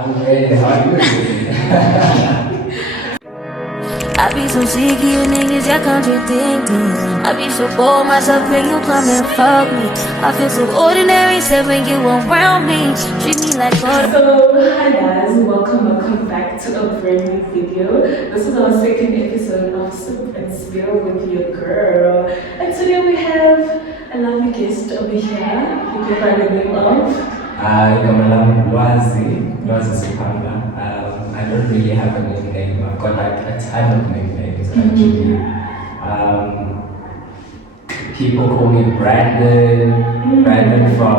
I'm ready. How are you doing? I be so sick of you niggas, y'all contradicting. I be so bored myself when you come and fuck me. I feel so ordinary, except when you around me. Treat me like water. So, hi guys, welcome back to a brand new video. This is our second episode of Sip and Spill with your girl. And today we have a lovely guest over here. You can find the name of? Lwazi Supanga. I don't really have a nickname. I've got like a ton of nicknames actually. People call me Brandon from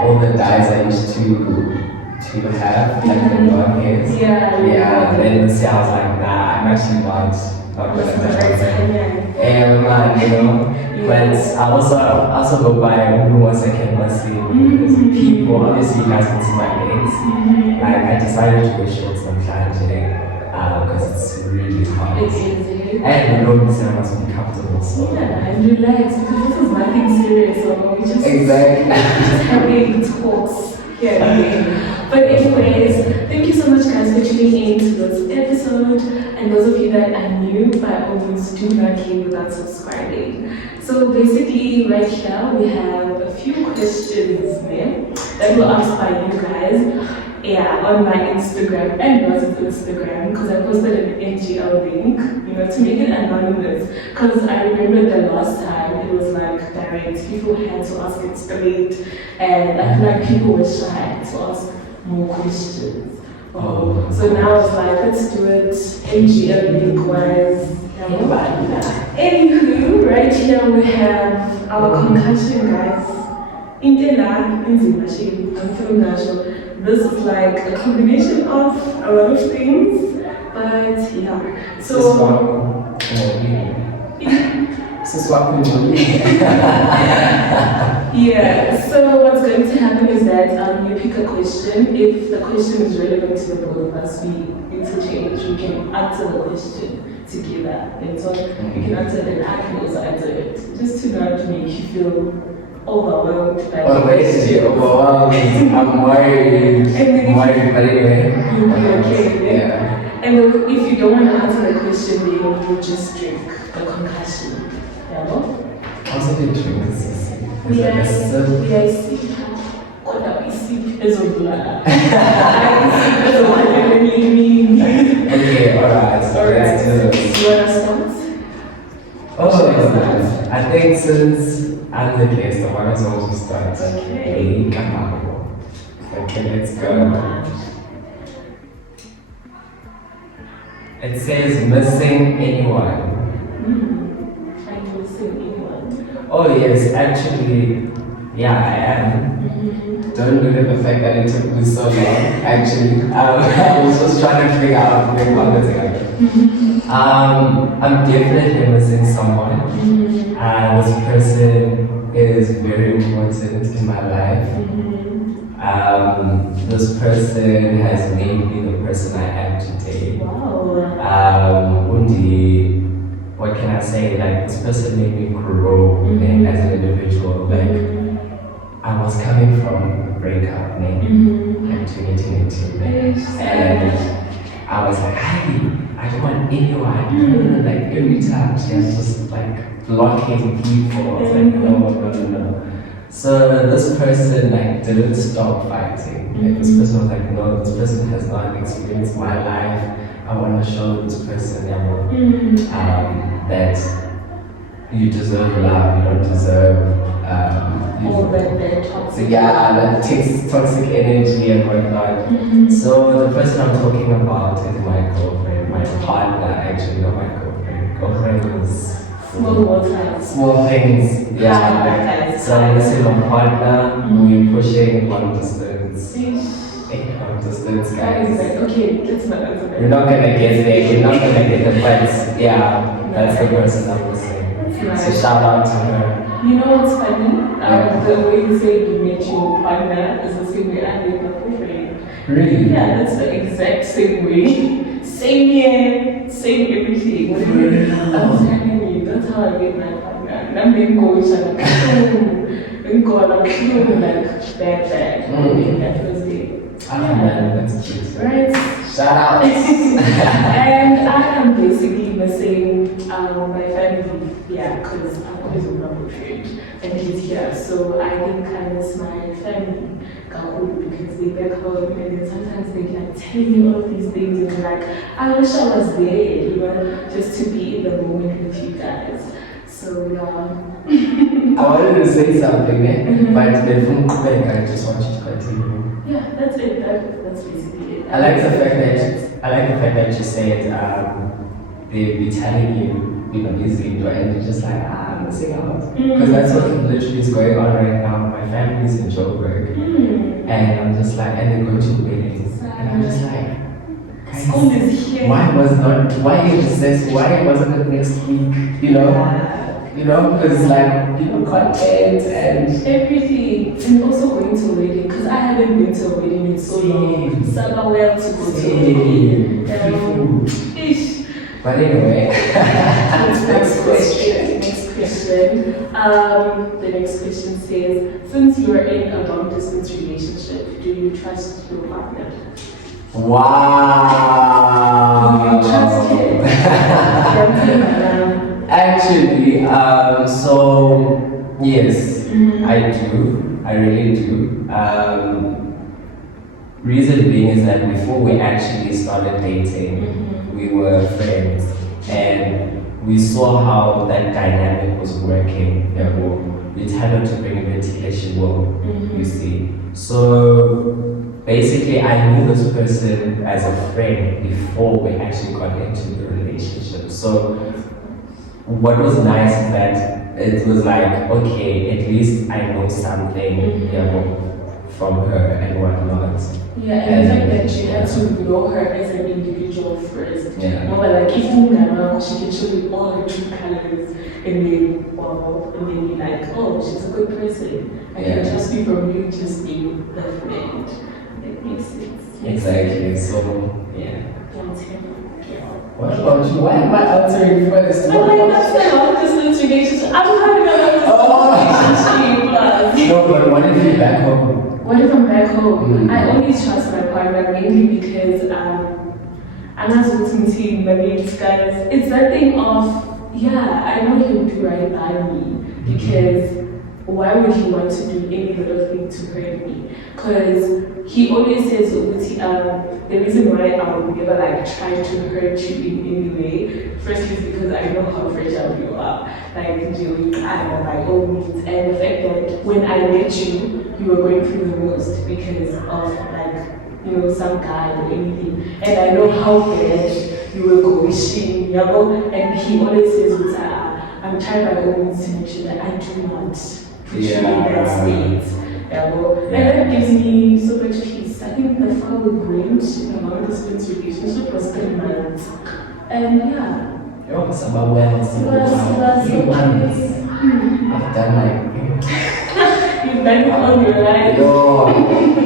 all the guys I used to have, like the blonde hairs. Yeah. Then I was like, nah, I'm actually not gonna do that. And you know. But I also go by who wants I can see because people obviously you guys can see my legs. Like I decided to go short sometimes today because it's really hot. It's easy. And the road is must be comfortable. So yeah, and relax because this is nothing serious. So we just just having talks here and there. But anyways, thank you so much guys for tuning in to this episode. And those of you that are new, by all means, do not leave without subscribing. So basically, right here we have a few questions there that were asked by you guys. Yeah, on my Instagram and Lwazi's Instagram, because I posted an NGL link, you know, to make it anonymous. Because I remember the last time it was like direct, people had to ask it straight, and I feel like people were shy to ask more questions. So now it's like, let's do it NGL link wise. Anywho, right here we have our concussion, guys. This is like a combination of a lot of things, but yeah. So yeah, so what's going to happen is that you pick a question. If the question is relevant to the both of us, we interchange. We can answer the question together. And so you can answer it and I can also answer it. Just to not make you feel overwhelmed by the question. Overwhelmed. I'm worried. But anyway. You'll be okay. Yeah. And if you don't want to answer the question, then you just drink the concussion. Yeah, no? Also the drink is Okay, alright. Alright. You want to start? I think since I'm the guest, I might as well just start. Okay. Okay, let's go. It says missing anyone. I'm missing anyone. Oh yes, actually, yeah, I am. Don't look at the fact that it took me so long. Actually, I was just trying to figure out the conversation. I'm definitely missing someone. This person is very important in my life. This person has made me the person I am today. Wow. What can I say? Like this person made me grow as an individual. Like I was coming from a breakup in 2022, and I was like, I don't want anyone. Like every time she was just like blocking people. I was like, no. So this person like didn't stop fighting. Like this person was like, no, this person has not experienced my life. I want to show this person that you deserve love. You don't deserve all that toxic. That toxic energy and whatnot. So the person I'm talking about is my girlfriend, my partner. Actually, not my girlfriend. Girlfriend is small things. Yeah. So I'm missing my partner. We're pushing long distance. Long distance, guys. Okay, let's not answer that. You're not gonna get there. You're not gonna get the points. Yeah, that's the person I'm missing. Nice. So shout out to her. You know what's funny? The way you say you met your partner is the same way I met my boyfriend. Really? Yeah, that's the exact same way. Same year, same everything. I was telling you, that's how I met my partner. And I'm being coach and I'm like, bad. That was it. man, that's cute. Right? Shout out. And I am basically missing my family, yeah, because I'm always with my boyfriend and he's here. So I think I miss my family because they back home and then sometimes they can tell me all of these things and I'm like, I wish I was there, you know, just to be in the moment with you guys. So yeah. I wanted to say something, but I just want you to continue. Yeah, that's it. That's basically it. I like the fact that you said they'll be telling you, you know, this video and you're just like, I'm missing out. Because that's what literally is going on right now. My family's in Joburg. And I'm just like, and they're going to weddings. And I'm just like, guys, school is here. why is this? Why wasn't it next week? You know? You know, because like, you know, content and everything. And also going to a wedding, because I haven't been to a wedding in so long. Somewhere to go to a wedding. Ish. But anyway, next question. The next question says, since you are in a long distance relationship, do you trust your partner? Wow. Do you trust him? Actually, so yes, I do. I really do. Reason being is that before we actually started dating, we were friends and we saw how that dynamic was working. We tended to bring meditation well, you see. So basically, I knew this person as a friend before we actually got into the relationship. So what was nice is that it was like, okay, at least I know something from her and whatnot. Yeah, and the fact that you had to know her as an individual first. Yeah. No, but like if you know, she can show you all her true colors and then be like, oh, she's a good person. I can trust you from you just being a friend. That makes sense. Exactly. So yeah. Don't tell me. What about you? Why am I answering first? I'm like, that's the long distance relationship. I'm having a long distance relationship. No, but what if you're back home? What if I'm back home? I always trust my partner mainly because I'm not looking to married guys. It's that thing of, yeah, I know he'll do right by me because why would he want to do any little thing to hurt me? Because he always says, the reason why I would never like try to hurt you in any way, firstly is because I know how fragile you are. Like, Julie, I know by all means. And the fact that when I met you, you were going through the most because of like, you know, some guy or anything. And I know how bad you were going, and he always says, I'm trying by all means to make sure that I do not put you in that state. And that gives me so much peace. I think the far we went in a long distance relationship was 3 months. And yeah. It was about well. It was I've done like you've done all your life. Yo,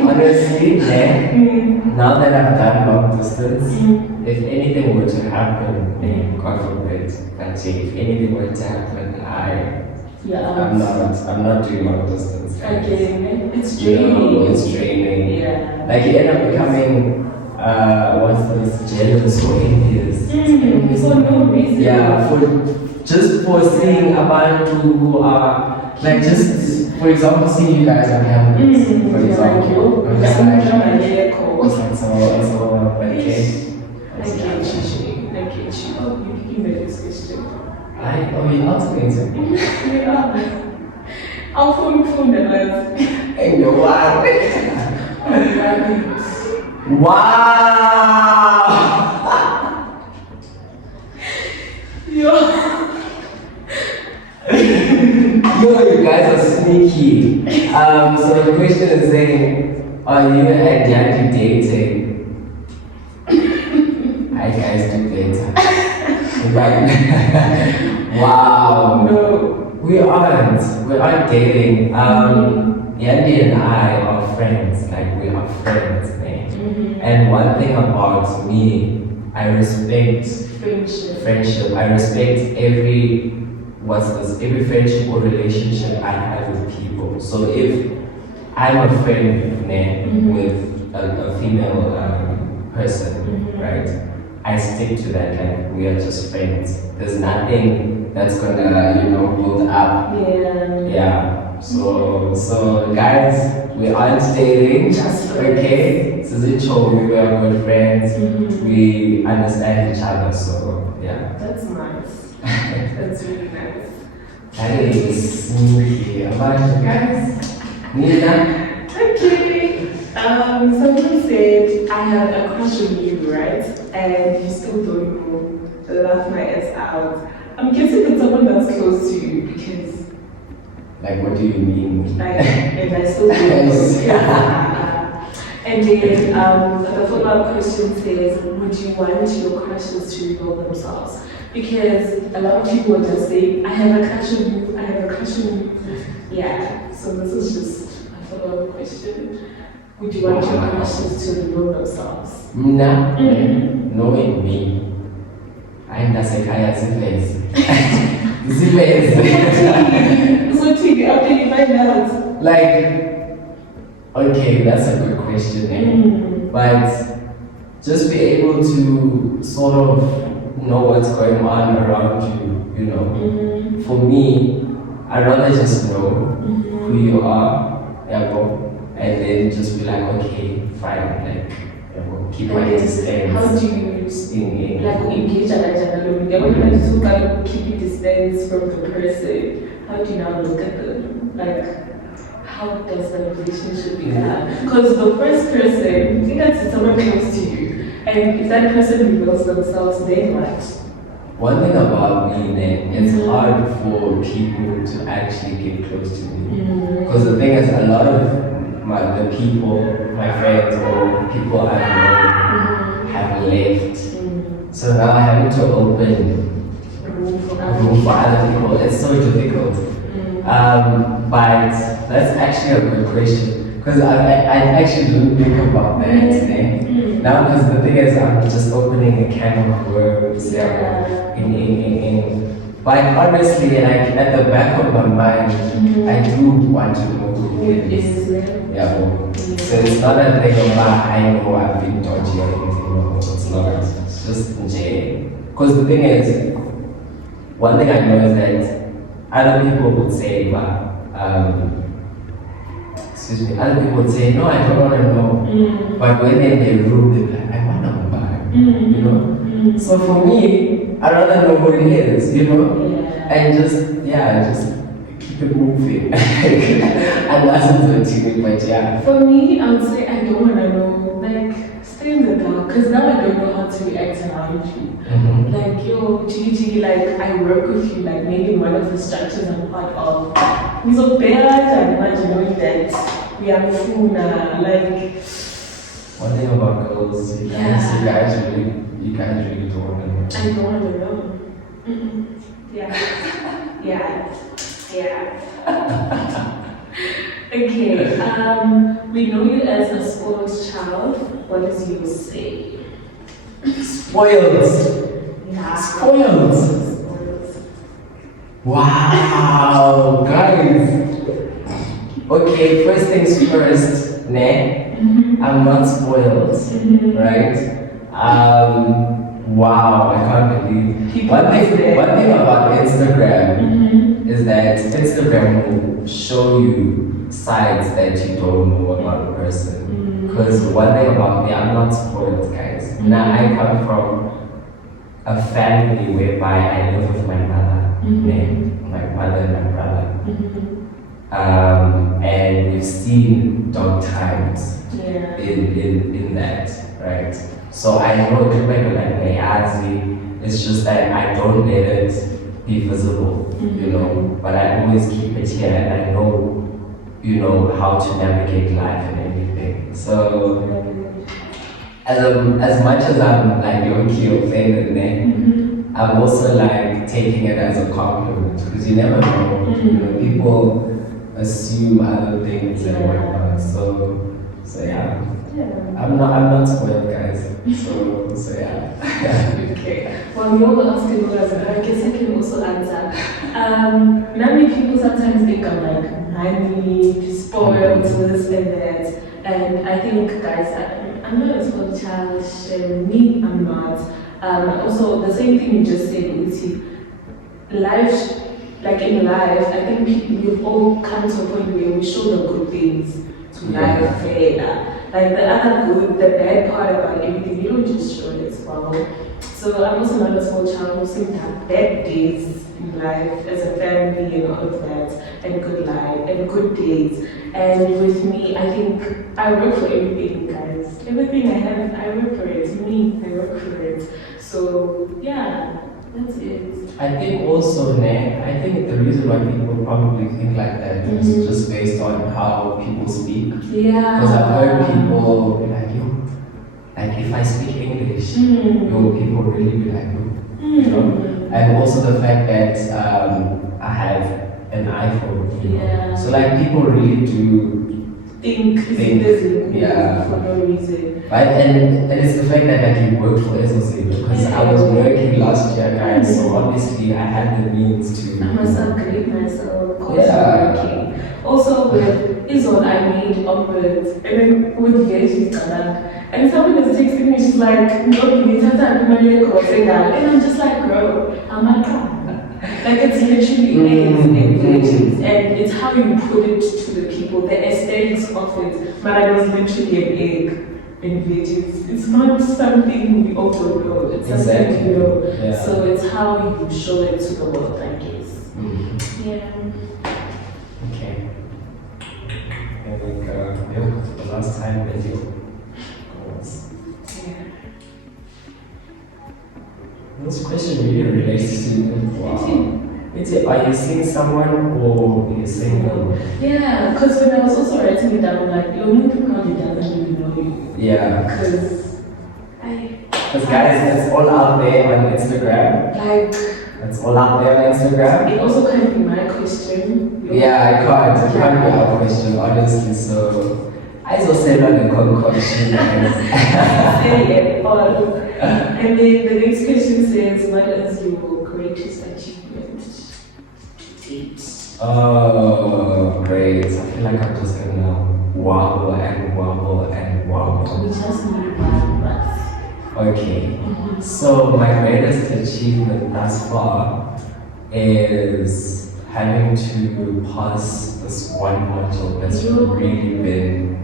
honestly, now that I've done long distance, if anything were to happen, God forbid, can't say if anything were to happen, I'm not doing long distance. Again, it's draining. You know, it's draining. Yeah. Like you end up becoming what's this, jealous or envious. For no reason. Yeah, just for seeing abantu who are like just for example seeing you guys on campus. For example. I'm just like it's like so but okay. I get you. Oh, you're picking the next question. Oh, you answering to me? Yeah. I'll phone the last. Ain't no wow. Wow. Yo, you guys are sneaky. So the question is saying, are you and Daddy dating? I guys do later. Wow. no. We aren't dating. Yandy and I are friends. Like we are friends, man. And one thing about me, I respect friendship. I respect every friendship or relationship I have with people. So if I'm a friend with a female person, right? I stick to that. Like we are just friends. There's nothing that's gonna build up. Yeah. So guys, we aren't dating. Just okay. So it's show we are good friends. We understand each other. So yeah. That's nice. That's really nice. That is smoothie. About you guys, Nina. Okay. Someone said I have a crush on you, right? And you still don't know. Laugh my ass out. I'm guessing it's someone that's close to you because. Like, what do you mean? And I still don't know. And then the follow-up question says, would you want your crushes to reveal themselves? Because a lot of people will just say, I have a crush on you, I have a crush on you. Yeah, so this is just a follow-up question. Would you want your crushes to reveal themselves? Nah, knowing me, I'm the Sekaya Ziplays. Ziplays. So, Tiggy, after you find out. Like, okay, that's a good question, but just be able to sort of know what's going on around you, For me, I'd rather just know who you are, and then just be like, okay, fine, like, keep my distance. How do you like engage and keep distance from the person? How do you now look at them? Like, how does the relationship become? Because the first person, I think that's someone close to you, and if that person reveals themselves, they might. One thing about me, then, it's hard for people to actually get close to me. Because the thing is, a lot of the people, my friends or people I've known, have left. So now having to open room for other people, it's so difficult. But that's actually a good question. Because I actually didn't think about that today. Now, because the thing is, I'm just opening a can of worms. But honestly, like at the back of my mind, I do want to know who it is. Yeah, so it's not a thing of I know I've been dodgy or anything. No, it's not. It's just J. Because the thing is, one thing I know is that other people would say, other people would say, no, I don't want to know. But when they're in the room, they're like, I want to know. So for me, I'd rather know who it is, and just keep it moving. And that's a team, but yeah. For me, I would say I don't want to know, like, stay in the dark, because now I don't know how to react around you. Like, yo, Gigi, like, I work with you, like, maybe one of the structures I'm part of. He's so bad, and imagine knowing that we are full now, like. One thing about girls, you guys really don't want to know. I don't want to know. Yeah. Okay, we know you as a spoiled child. What does you say? Spoiled. Yeah. Spoiled. Wow, guys. Okay, first things first, I'm not spoiled, right? Wow, I can't believe. One thing about Instagram is that Instagram will show you sides that you don't know about a person. Because one thing about me, I'm not spoiled, guys. Now I come from a family whereby I live with my mother, my mother and my brother. And we've seen dark times in that, right? So I know like Lwazi, it's just that I don't let it be visible, but I always keep it here and I know, how to navigate life and everything. So as much as I'm like low-key offended, I'm also like taking it as a compliment because you never know, people assume other things and whatnot. So yeah. I'm not spoiled, guys. So yeah. Okay. Well, you're asking Lwazi, I guess I can also answer. Many people sometimes think I'm like money, spoiled, this and that. And I think, guys, I'm not a small child, me, I'm not. Also, the same thing you just said, Uti, life, like in life, I think we've all come to a point where we show the good things to life. Like the other good, the bad part about everything, you don't just show it as well. So I'm also not a small child who's seen that bad days in life as a family and all of that, and good life and good days. And with me, I think I work for everything, guys. Everything I have, I work for it. Me, I work for it. So yeah, that's it. I think also, I think the reason why people probably think like that is just based on how people speak. Yeah. Because I've heard people be like, yo, like if I speak English, yo, people really be like, yo, you know? And also the fact that I have an iPhone, you know? So like people really do think for no reason. Right, and it's the fact that like you worked for SLC because I was working last year, guys. So obviously I had the means to. I must upgrade myself. Working. Also with Izon, I made omelets, and then with veggies, and someone is texting me. She's like, "No, you need to have money crossing out," and I'm just like, "Bro, I'm not proud." Like it's literally eggs and veggies, and it's how you put it to the people, the aesthetics of it. But I was literally an egg and veggies. It's not something we all don't know. It's something you know. Yeah. So it's how you show it to the world, I guess. Yeah. Okay. I think the last time that you was. Yeah. This question really relates to wow. Are you seeing someone or are you single? Yeah, because when I was also writing it down, I'm like, you're moving around, it doesn't really know you. Yeah. Because guys, it's all out there on Instagram. Like, it's all out there on Instagram. It also can't be my question. Yeah, I can't. It can't be our question, honestly. So, I just said on the concoction. And then the next question says, what is your greatest achievement to date? Oh, great. I feel like I'm just gonna wobble and wobble and wobble. We just need one. Okay. So, my greatest achievement thus far is having to pass this one module that's really been.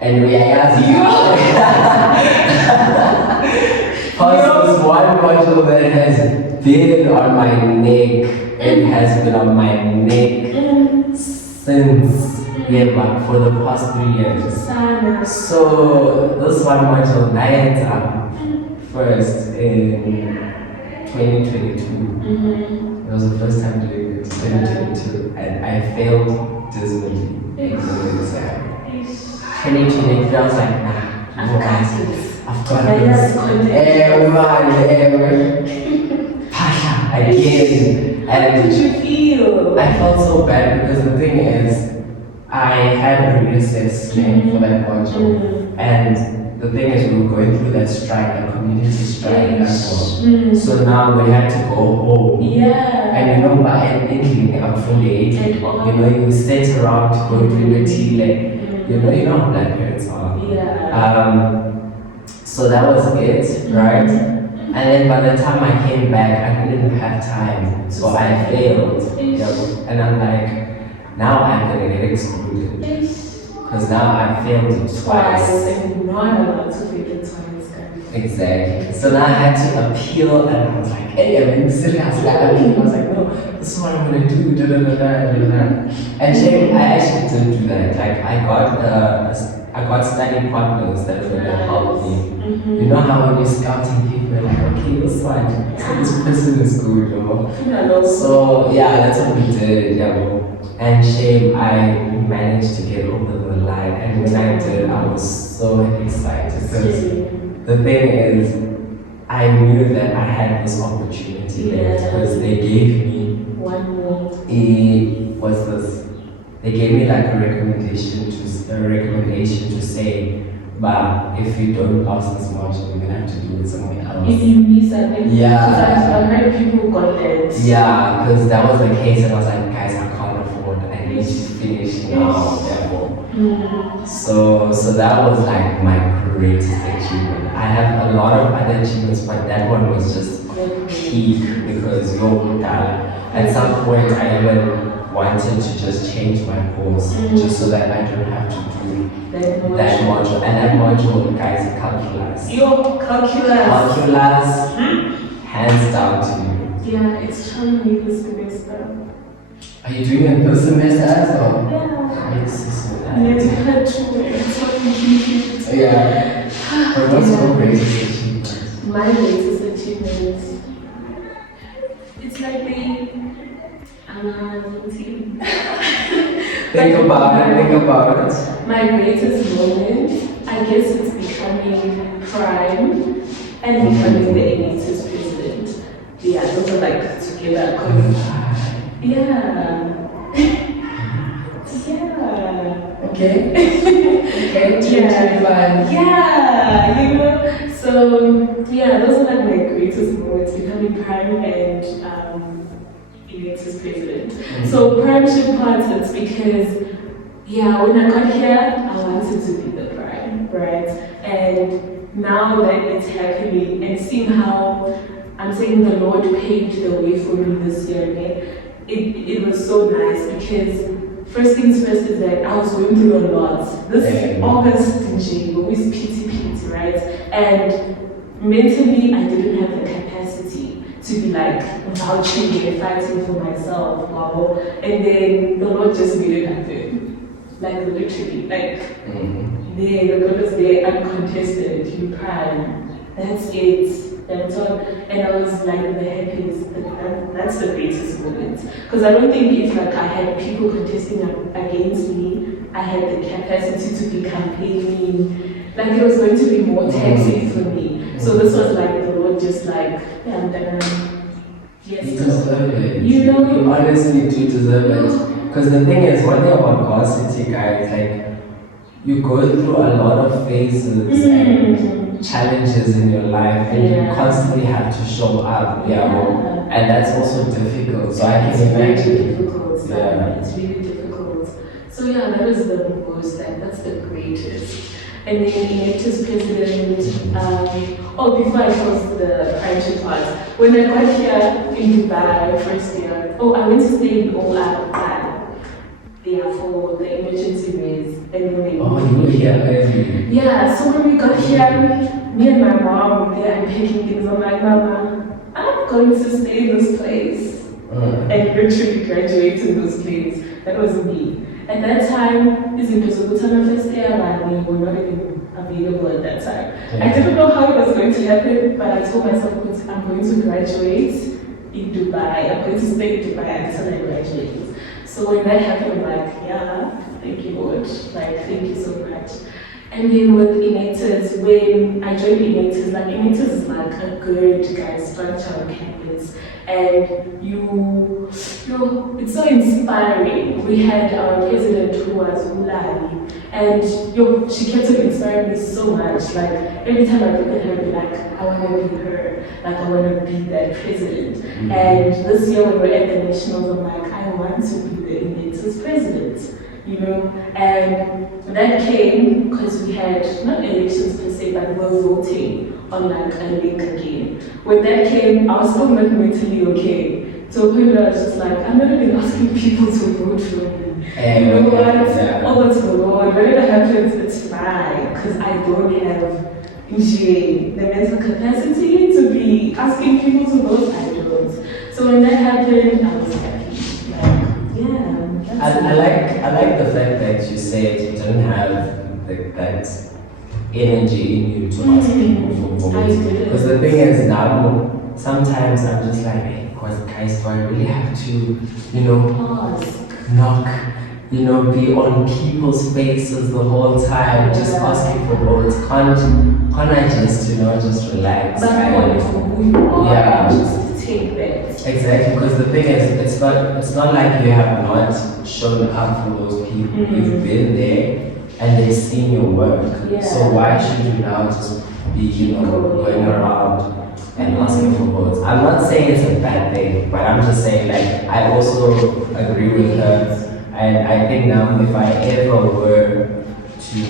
And we are pass this one module that has been on my neck. It has been on my neck since for the past 3 years. So this one module I had first in 2022. It was the first time doing it, 2022, and I failed dismally in the exam. 2023, I was like, nah, I've got this. Pasha, again. And how did you feel? I felt so bad because the thing is, I had a reassessment for that module, and the thing is, we were going through that strike, the community strike as well. So now we had to go home. Yeah. And you know, by ending up from the 18, you know, you sit around, go drink a tea, like, you know how black parents are. Yeah. So that was it, right? And then by the time I came back, I didn't have time, so I failed. And I'm like, now I'm gonna get excluded because now I failed it twice. And you're not allowed to fail it twice. Exactly. So now I had to appeal, and I was like, hey, I'm serious. I was like, no, this is what I'm gonna do. And Jay, I actually didn't do that. Like I got study partners that were gonna help me. You know how when you're scouting people, you're like, okay, this one, so this person is good, you know. So yeah, that's what we did, And shame, I managed to get over the line, and when I did, I was so excited because the thing is, I knew that I had this opportunity because they gave me one more. What's this? They gave me like a recommendation to say, but if you don't pass this module, you're gonna have to do it somewhere else. If you miss it, yeah. I've heard people got that. Yeah, because that was the case, and I was like, guys, I can't afford. I need to finish now. So that was like my greatest achievement. I have a lot of other achievements, but that one was just peak because at some point I even wanted to just change my course just so that I don't have to do that module. And that module, guys, is calculus. Calculus, hands down to you. Yeah, it's challenging this semester. Are you doing it this semester as well? Yeah. It's so And nice. it's had to Yeah. But what's your greatest achievement? My greatest achievement, it's like the Think about it. My greatest moment, I guess it's becoming prime and becoming the NHS president. Yeah, those are like together. Yeah. Yeah. Okay, 2025. Yeah, you know. So yeah, those are like my greatest moments, becoming prime and NHS president. So primeship parts, it's because when I got here, I wanted to be the prime, right? And now that it's happening and seeing how I'm saying the Lord paved the way for me this year, it was so nice because first things first is that I was going through a lot. This August in always PT, right? And mentally, I didn't have the capacity to be like vouching and fighting for myself, wow. And then the Lord just made it happen. Like literally, the God was there uncontested, you prime. That's it. That's all. And I was like the happiest. That's the greatest moment. Because I don't think if like I had people contesting against me, I had the capacity to be campaigning. Like it was going to be more taxing for me. So this was like the Lord just like, I'm done. Yes, You deserve it. You know, you honestly do deserve it. Because the thing is, one thing about God City, guys, like you go through a lot of phases and challenges in your life, and you constantly have to show up, and that's also difficult. So I can imagine. Difficult. It's really difficult. So that was the most, that's the greatest. And then NHS president, before I close the primary part, when I got here in Dubai first year, I went to stay in OR for the emergency ways. And then you were here early. Yeah, so when we got here, me and my mom were there unpacking things. I'm like, Mama, I'm going to stay in this place. And literally graduate in this place. That was me. At that time, this was my first year, and we were not even available at that time. I didn't know how it was going to happen, but I told myself, I'm going to graduate in Dubai. I'm going to stay in Dubai until I graduate. So when that happened, I'm like, thank you, Lord. Thank you so much. And then with Innators, when I joined Innators, Innators is like a good structure on campus. And it's so inspiring. We had our president who was Lwazi, and she kept on inspiring me so much. Every time I look at her, I'd be like, I want to be her. I want to be that president. And this year when we're at the nationals, I'm like, I want to be the Innators president. And that came because we had not elections per se, but we were voting on a link again. When that came, I was still not mentally okay. So when I was just like, I'm not even asking people to vote for me. You know what? Over to the Lord. Whatever happens, it's fine. Because I don't have the mental capacity to be asking people to vote. I don't. So when that happened, I was happy. I like the fact that you said you don't have that energy in you to ask people for votes. Because the thing is now, sometimes I'm just like, hey, guys, do I really have to, knock, be on people's faces the whole time, just asking for votes? Can't I just, just relax? Just take that. Exactly, because the thing is, it's not like you have not shown up for those people. You've been there and they've seen your work. So why should you now just be, going around and asking for votes? I'm not saying it's a bad thing, but I'm just saying I also agree with her. I And I think now if I ever were to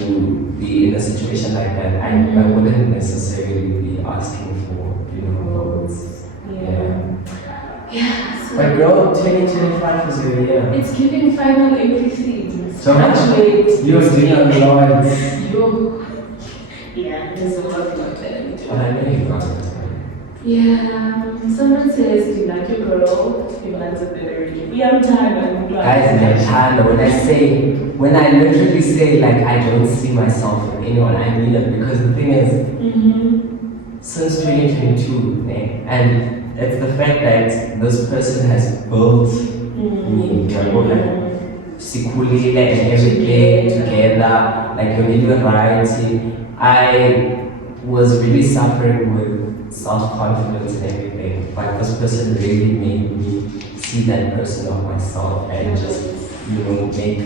be in a situation like that, I wouldn't necessarily be asking for, votes. Yeah. So But girl, 2025 is your year. it's giving final empathy. So Graduate. you're doing a lot. Yeah, there's a lot of that. I know you got it. Yeah, someone says you like your girl, you want to be yeah, I'm tired, I'm glad. Guys, when I literally say like I don't see myself with anyone, I mean it, because the thing is, since 2022, and it's the fact that this person has built me, like Sikulile and everything together, like your little variety. I was really suffering with self-confidence and everything, but this person really made me see that person of myself and just, make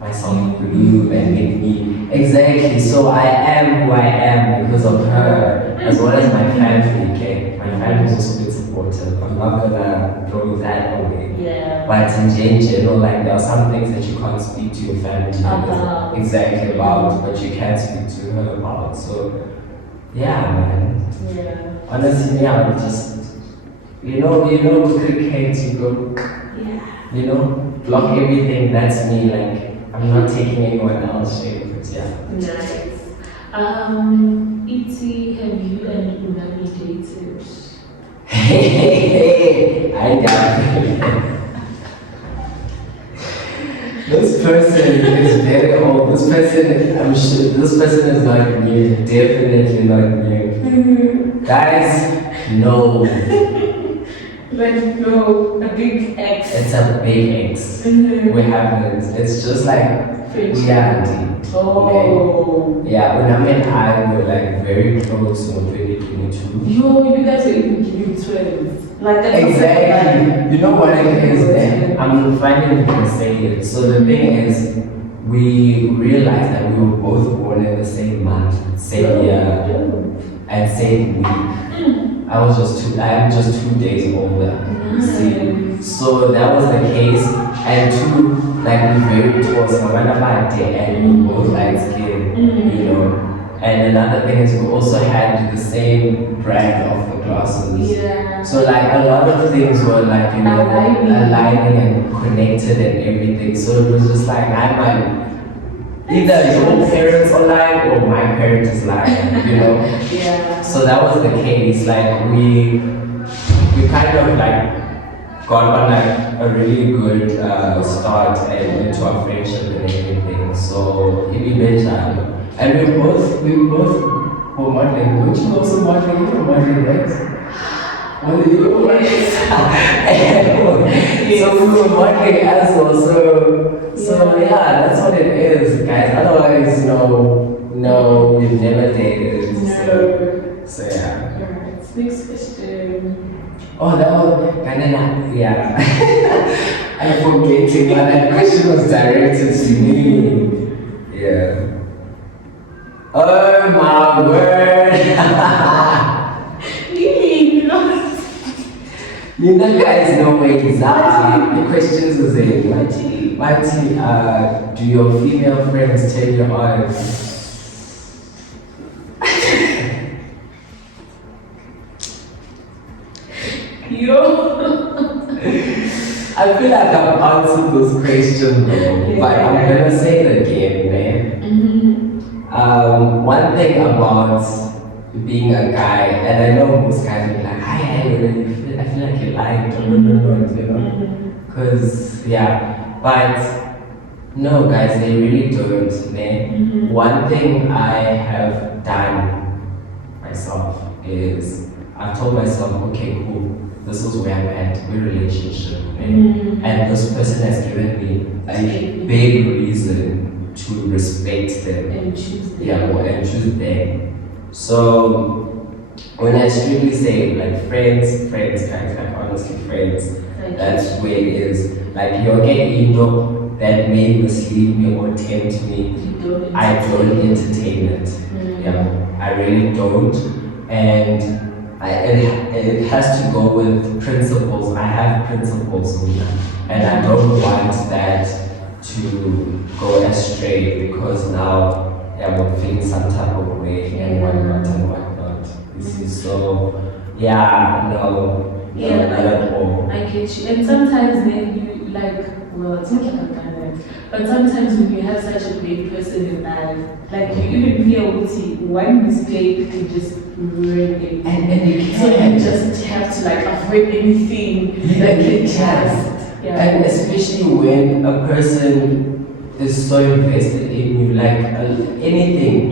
myself bloom and make me exactly. So I am who I am because of her, as well as my family. Okay, my family is also been supportive. I'm not gonna throw that away. Yeah. But in general, like there are some things that you can't speak to your family exactly about, but you can speak to her about. So yeah, man. Yeah. Honestly, I would just, cricket, you go, block everything. That's me. Like, I'm not taking anyone else shit, but yeah. Nice. E.T., have you and Unami dated? I doubt This person is very old. This person, I'm sure, this person is not new. Definitely not new. Guys, no. Like, no, a big X. It's a big X. We haven't. It's just like reality. Oh. Yeah, when I met I were like very close in 2022. You guys are even giving twins. Like that. Exactly. You know what it is? I'm finally gonna say it. So the thing is, we realized that we were both born in the same month, same year, and same week. I am just 2 days older. See? So that was the case. And two, like we're very tall, so when about day and we both light skin, And another thing is we also had the same brand of the glasses. Yeah. So like a lot of things were like, aligning and connected and everything. So it was just like either your parents are lying or my parents is lying, Yeah. So that was the case. Like we kind of like got on like a really good start and into our friendship and everything. So he mentioned, and we both were modeling. Don't you also modeling? You were modeling, right? So we were modeling as well. So yeah, that's what it is, guys. Otherwise, no, we've never dated. So yeah. Alright, next question. Oh, that was yeah. I'm forgetting, but that question was directed to me. Yeah. Oh my word! Really? You guys know where he's at. The questions was in. Marty, do your female friends tell you on? I feel like I've answered those questions, but I'm gonna say it again, man. One thing about being a guy, and I know most guys will be like, I feel like you lied, because but no, guys, they really don't, man. One thing I have done myself is I've told myself, okay, cool. This is where I'm at, we're relationship, and this person has given me a big reason to respect them and choose them. and choose them. So when I strictly say like friends, guys, like honestly friends, that's where it is. Like you'll get ego that may mislead me or tempt me. I don't entertain it. I really don't, and it has to go with principles. I have principles, and I don't want that to go astray because now I'm feeling some type of way and whatnot and whatnot. This is so, yeah, no, not at all. I get you. And sometimes then you like, well, it's not like I've done that, but sometimes when you have such a great person in life, like you even feel guilty, one mistake can just ruin everything. And you So can. you just have to like avoid anything that can just. Yeah. And especially when a person is so invested in you, like anything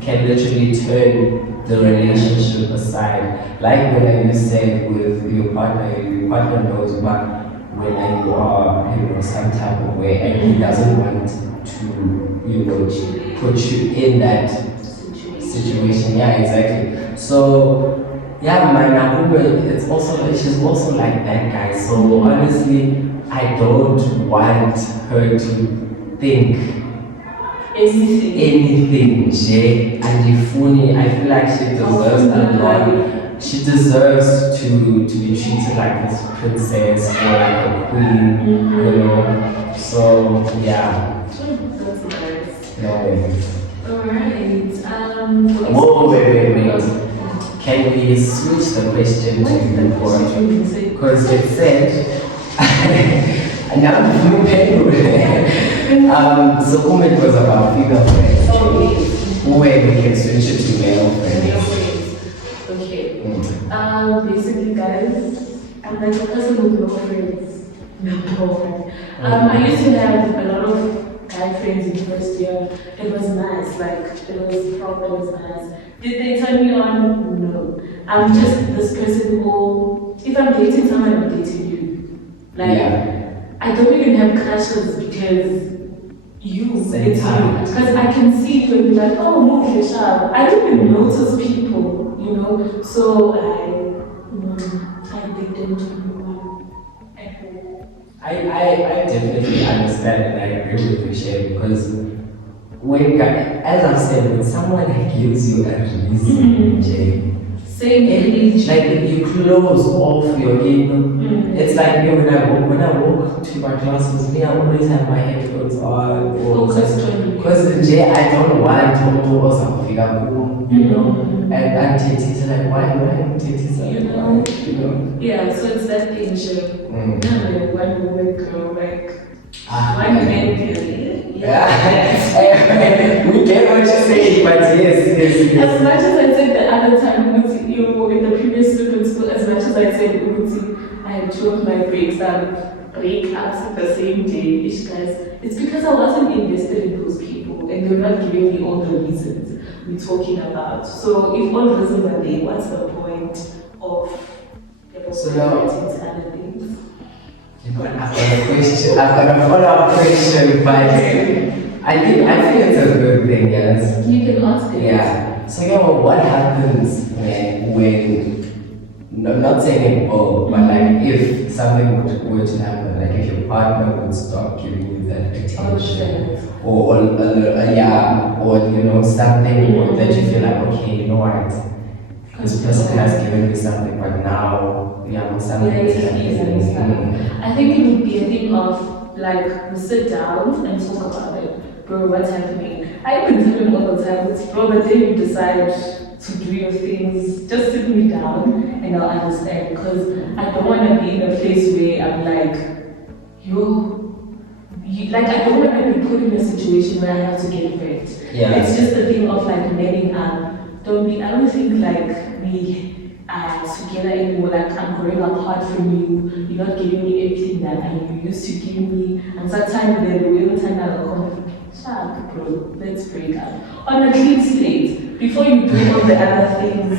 can literally turn the relationship aside. Like when you said with your partner knows, but when you are, some type of way, and he doesn't want to, put you in that situation. Yeah, exactly. So. Yeah, my Nakuba, she's also like that guy. So honestly, I don't want her to think anything. I feel like she deserves a lot. She deserves to be treated like this princess or like a queen, So yeah. That's nice. No way. Alright. Whoa, wait. Can we switch the question to the board? Because it said, another new paper. So comment was about female friends. Where we can switch it to male friends. Okay. Basically, guys, I'm like a person with no friends. No. I used to have a lot of guy friends in first year. It was nice. It was nice. Did they turn me on? No. I'm just this person who, if I'm dating someone, I'm dating you. I don't even have crushes because it's you. Because I can see it when you're like, oh, move your sharp. I don't even notice people, So I date them to I definitely understand and I agree with you, Shay, because as I've said, when someone gives you a reason, Jay, like if you close off your game, it's like me when I walk to my classes, I always have my headphones on, because Jay, I don't want to also figure and Titi's like, why Titi's like, Yeah, so it's that thing, sure. One woman girl, one man period. We get what you're saying, but yes. As much as I said the other time, in the previous student school, as much as I said, I had two of my breakups the same day, guys, it's because I wasn't invested in those people and they were not giving me all the reasons we're talking about. So if all the reasons are there, what's the point of other things? I've got a question. I've got a follow-up question, but I think it's a good thing, yes. You can ask it. Yeah. So what happens when I'm not saying it all, but like if something were to happen, like if your partner would stop giving you that attention, or something that you feel like, okay, you know what? This person has given me something, but now, something is happening. I think it would be a thing of, we sit down and talk about it. Bro, what's happening? I even tell him all the time, bro, but then you decide to do your things, just sit me down and I'll understand. Because I don't want to be in a place where I'm like, I don't want to be put in a situation where I have to get hurt. Yeah. It's just a thing of manning up. I don't think we are together anymore, I'm growing apart from you, you're not giving me everything that you used to give me, and sometimes then we will turn out a conflict. Shut, bro, let's break up. On a clean slate, before you do all the other things.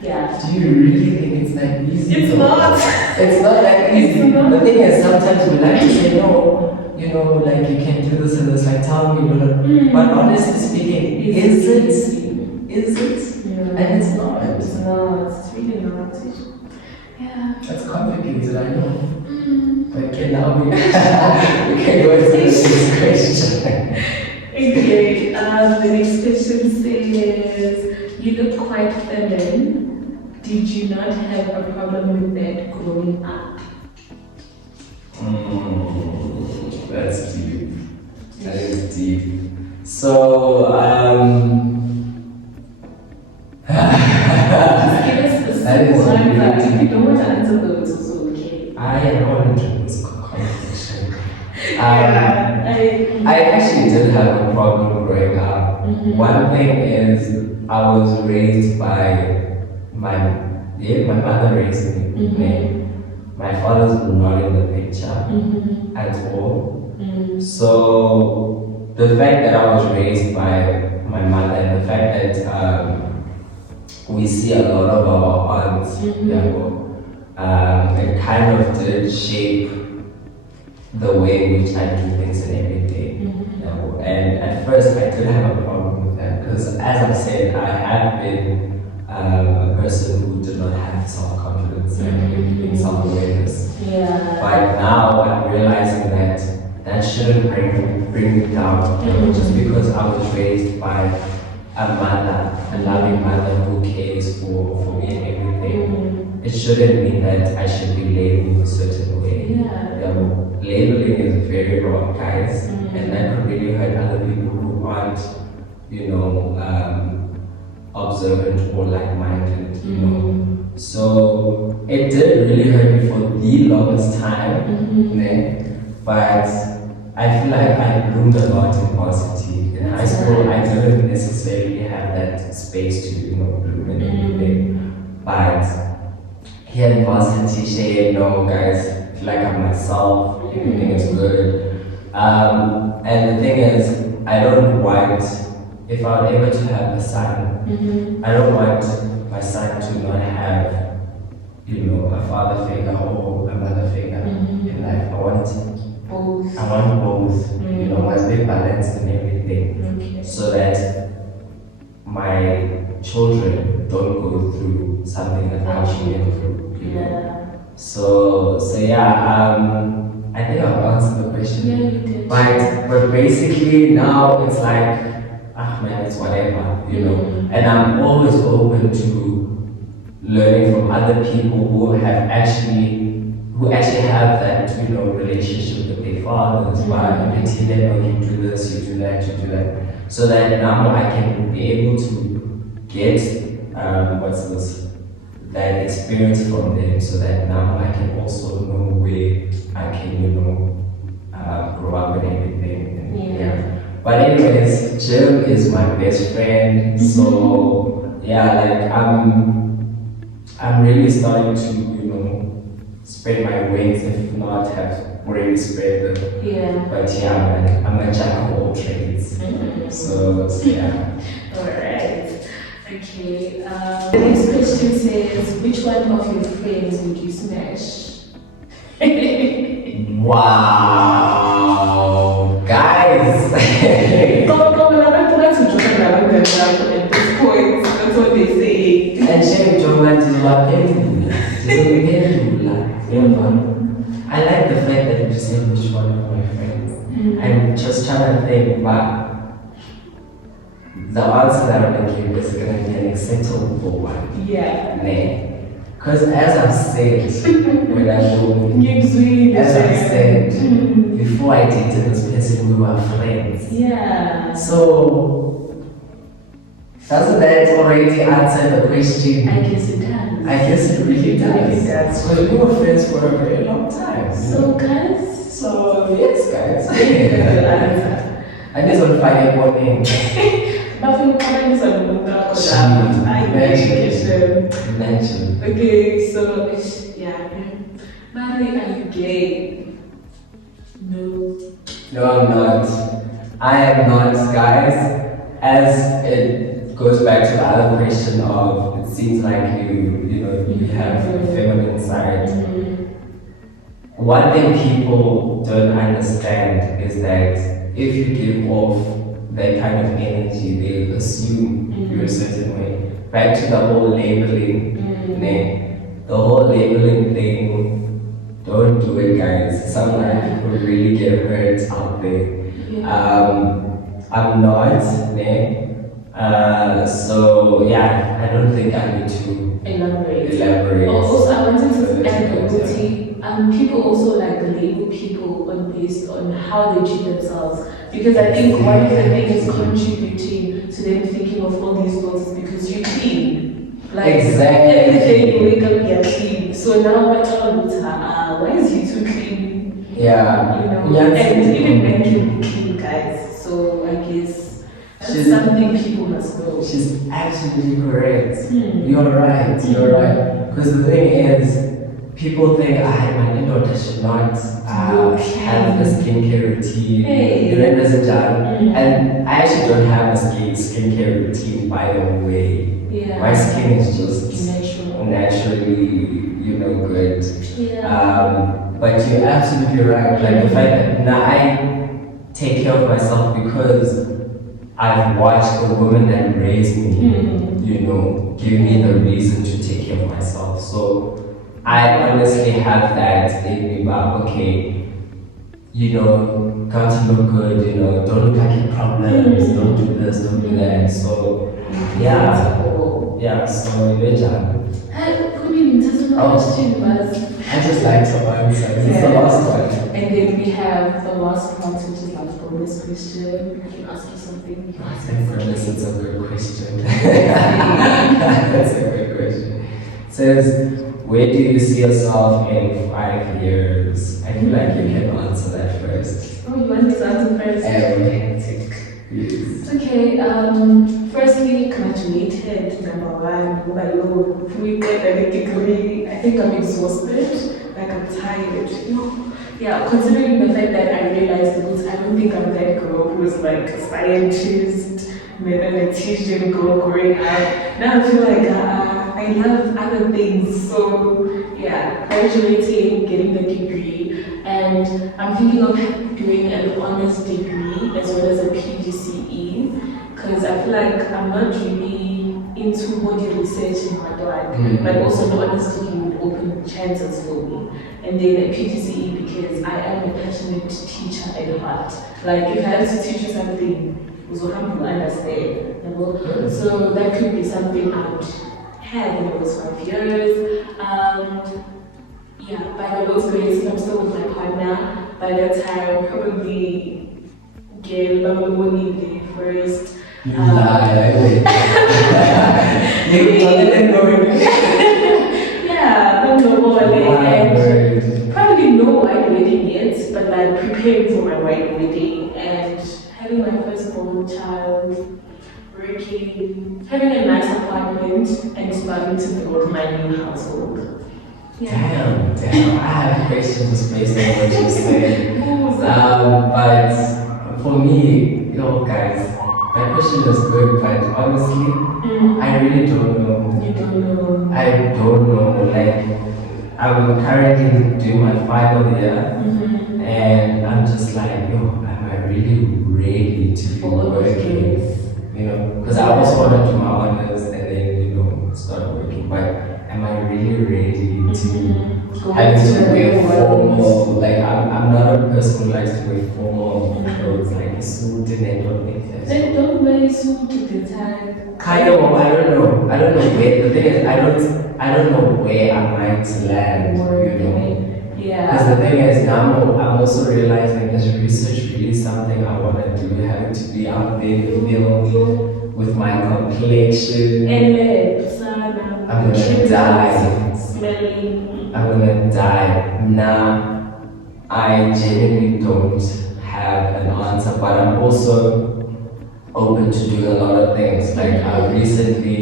Yeah. Do you really think it's that easy? It's not. It's not that easy. It's not. The thing is, sometimes we like to say, no, you can do this and this, tell me, but honestly speaking, is it? Yeah. And it's not. It's not. It's really not. Yeah. That's complicated, I know. But now we can go into the next question. Okay, the next question says, you look quite feminine. Did you not have a problem with that growing up? That's cute. That is deep. So, Just give us the that is simple answer. really If you don't want to answer those, it's also okay. I am going to this conversation. Yeah, I actually did have a problem growing up. One thing is I was raised by my mother raised me. My father's not in the picture at all. So the fact that I was raised by my mother and the fact that we see a lot of our aunts, it kind of did shape the way in which I do things in every day. And at first I did have a problem with that because, as I said, I have been a person who did not have self-confidence and self-awareness. yeah. But now I'm realizing that shouldn't bring me down, just because I was raised by a mother, a loving mother who cares for me and everything. It shouldn't mean that I should be labeled a certain way. Labeling is very wrong, guys, and that could really hurt other people who aren't, observant or like-minded, So it did really hurt me for the longest time, but I feel like I bloomed a lot in varsity. In high school, I didn't necessarily have that space to, bloom and everything, but here in varsity, guys, I feel like I'm myself, everything is good. And the thing is, I don't want, if I were able to have a son, I don't want my son to not have, a father figure or a mother figure in life. I want Both. both, my big balance and everything, so that my children don't go through something that I actually went through. So yeah, I think I've answered the question. Yeah, you did. But basically now it's like, man, it's whatever, And I'm always open to learning from other people who actually have that, relationship with their fathers. But you can see them, you do this, you do that, you do that. So that now I can be able to get, that experience from them, so that now I can also know where I can, grow up and everything. But anyways, Jim is my best friend, so yeah, I'm really starting to, spread my wings, if not have already spread them. But yeah, I'm a jack of all trades. So yeah. Alright. Okay. The next question says, which one of your friends would you smash? Wow, guys! Come on, I'm going to joke around them at this point. That's what they say. And shame Jovan is what I like the fact that you said which one of my friends. I'm just trying to think, but the answer that I'm going to give is going to be an acceptable one. Because as I've said, when I go, as I've said, before I dated this person, we were friends. So, doesn't that already answer the question? I guess it does. I guess it really does. So we were friends for a very long time. So guys? Yes, guys. I just want to find out one name. Imagine. Okay, so yeah. Mary, are you gay? No. No, I'm not. I am not, guys. As it goes back to the other question of, it seems like you have a feminine side. One thing people don't understand is that if you give off that kind of energy, they assume you're a certain way. Back to the whole labeling thing. The whole labeling thing, don't do it, guys. Some people really get hurt out there. I'm not, so yeah, I don't think I need to elaborate. Also, I wanted to add a beauty. People also like label people based on how they treat themselves. Because I think one of the things contributing to them thinking of all these thoughts is because you clean. Like Exactly. every day you wake up, you're clean. So now why is he too clean? Yeah. You know, Yes. and even men can be clean, guys. So I guess that's something people must know. She's absolutely correct. Hmm. You're right. You're right. Because the thing is, people think my daughter should not have a skincare routine. Hey. You know, as a child. And I actually don't have a skincare routine, by the way. Yeah. My skin is just naturally, you know, good. Yeah. But you're absolutely right. Like the fact that now I take care of myself because I've watched the women that raised me, you know, give me the reason to take care of myself. So I honestly have that in me about, okay, you know, got to look good, you know, don't look like your problems, don't do this, don't do that. So yeah, so imagine. Question was, I just like to answer. This is the last one. and then we have the last part, which is like bonus question. I can ask you something. I think for this, it's a good question. That's a good question. It says, where do you see yourself in 5 years? I feel like you can answer that first. Oh, you want me to answer first? Yes. Okay, firstly, graduated, number one. We got a degree. I think I'm exhausted, like I'm tired. Yeah, considering the fact that I realized that I don't think I'm that girl who was like a scientist, mathematician girl growing up. Now I feel like I love other things. So yeah, graduating, getting the degree, and I'm thinking of doing an honors degree as well as a PGCE, because I feel like I'm not really into body research and whatnot, but also the honors degree would open chances for me. And then a PGCE because I am a passionate teacher at heart. Like if I had to teach you something, you understand. So that could be something I would have in those 5 years. Yeah, by the Lord's grace, I'm still with my partner. By that time, probably get Bamamoni first. You lie. Yeah, and probably no white wedding yet, but like preparing for my white wedding and having my firstborn child, working, having a nice apartment, and starting to build my new household. Yeah. Damn. I have questions based on what you said. But for me, guys, that question is good, but honestly, I really don't know. You don't know? I don't know. Like, I'm currently doing my final year, and I'm just like, am I really ready to be working? You know, because I always want to do my honors and then, start working, but am I really ready to having to wear formal? Like, I'm not a person who likes to wear formal clothes, like a suit and all that. Then don't wear a suit to the time. Kind of, I don't know where. The thing is, I don't know where I might land. Yeah. Because the thing is, now I'm also realizing is research really something I want to do. Having to be out there in the field with my complexion. And I'm gonna die. Smelling. I'm gonna die. Now, I genuinely don't have an answer, but I'm also open to doing a lot of things. Like recently,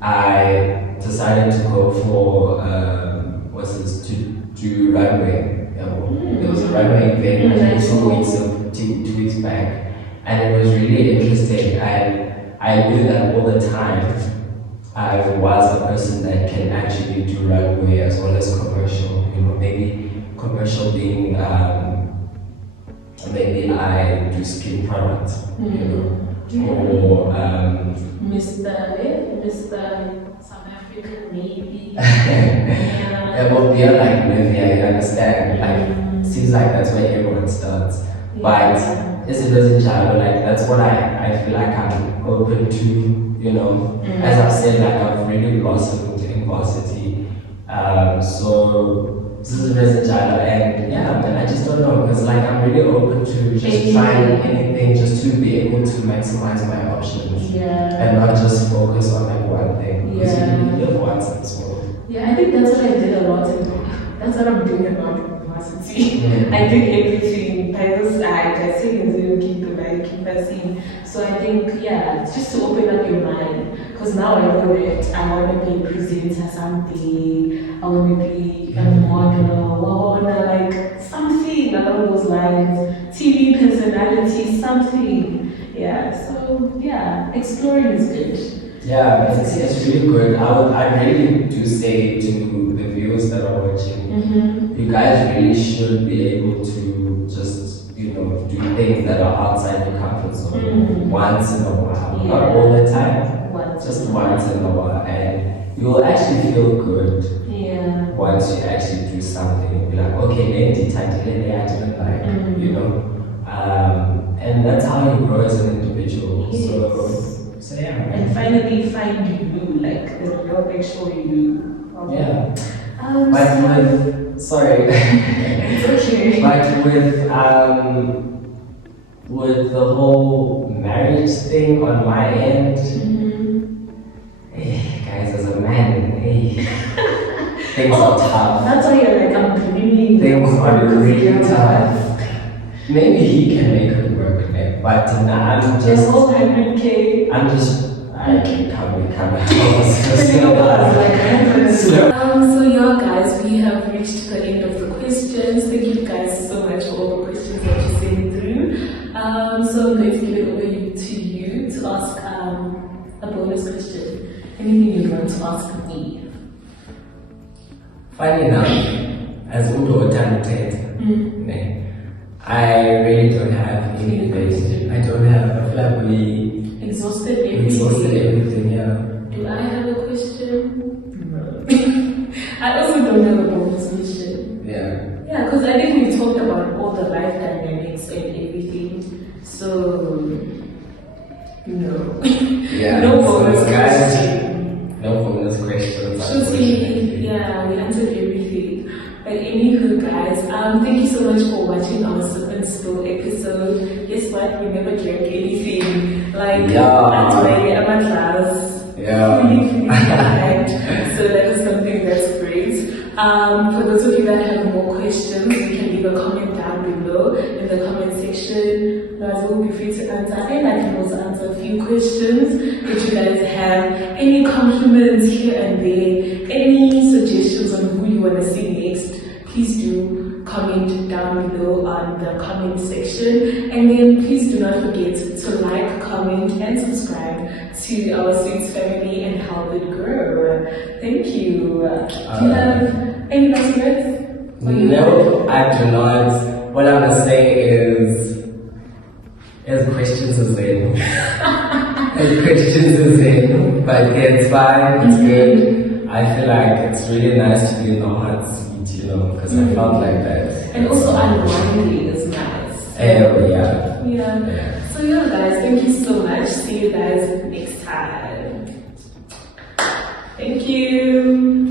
I decided to go for to do runway. There was a runway event 2 weeks back, and it was really interesting. And I knew that all the time I was a person that can actually do runway as well as commercial. Maybe commercial being maybe I do skin products. Or Mr. South African maybe. It will be like Nivea, you understand? Like, seems like that's where everyone starts. But as it is in China, like that's what I feel like I'm open to, As I've said, like I've really blossomed in varsity. So this is versatile, and yeah, man, I just don't know, because like I'm really open to just trying anything, just to be able to maximize my options, and not just focus on like one thing. Because you live once in this world. Yeah, I think that's what I did a lot that's what I'm doing a lot in university. I did everything. I say keep passing. So I think, yeah, it's just to open up your mind. Because now I know that I want to be a presenter someday. I want to be a model, like something along those lines. TV personality, something. Yeah, so yeah, exploring is good. Yeah, it's really good. I really do say to the viewers that are watching, you guys really should be able to just, do things that are outside your comfort zone once in a while. Not all the time, just once in a while. And you will actually feel good once you actually do something. Be like, okay, I didn't like, and that's how you grow as an individual. So yeah. And finally find you, like the real actual you. Yeah. But sorry. It's okay. But with the whole marriage thing on my end, guys, as a man, things are tough. That's why you're like, I'm dreaming. Things are really tough. Maybe he can make it work, man. But I'm just. The whole 100K. I can come. So yeah, guys, we have reached the end of the questions. Thank you guys so much for all the questions that you sent through. So I'm going to give it over to you to ask a bonus question. Anything you want to ask me? Funny enough, as Udo talented, I really don't have any question. I don't have a family. Exhausted everything, yeah. Do I have a question? No. I also don't have a bonus question. Yeah. Yeah, because I think we talked about all the life dynamics and everything. So, no. Yeah. No bonus question. No bonus questions. Yeah, we answered everything. But anywho, guys, thank you so much for watching our Sip and Spill episode. Guess what? We never drank anything. Like, that's why I'm at class. Yeah. So that is something that's great. For those of you that have more questions, you can leave a comment down below in the comment section. Lwazi will be free to answer, and I can also answer a few questions if you guys have any compliments here and there, any suggestions on who you want to see next. Please do comment down below on the comment section, and then please do not forget to like, comment, and subscribe to our Sweets family and help it grow. Thank you. Do you have any last words? No, I do not. What I'm gonna say is questions is in. Questions is in, but it's fine. It's good. I feel like it's really nice to be in the hot seat, because I felt like that. And also unwinding is nice. Yeah. So yeah, guys, thank you so much. See you guys next time. Thank you.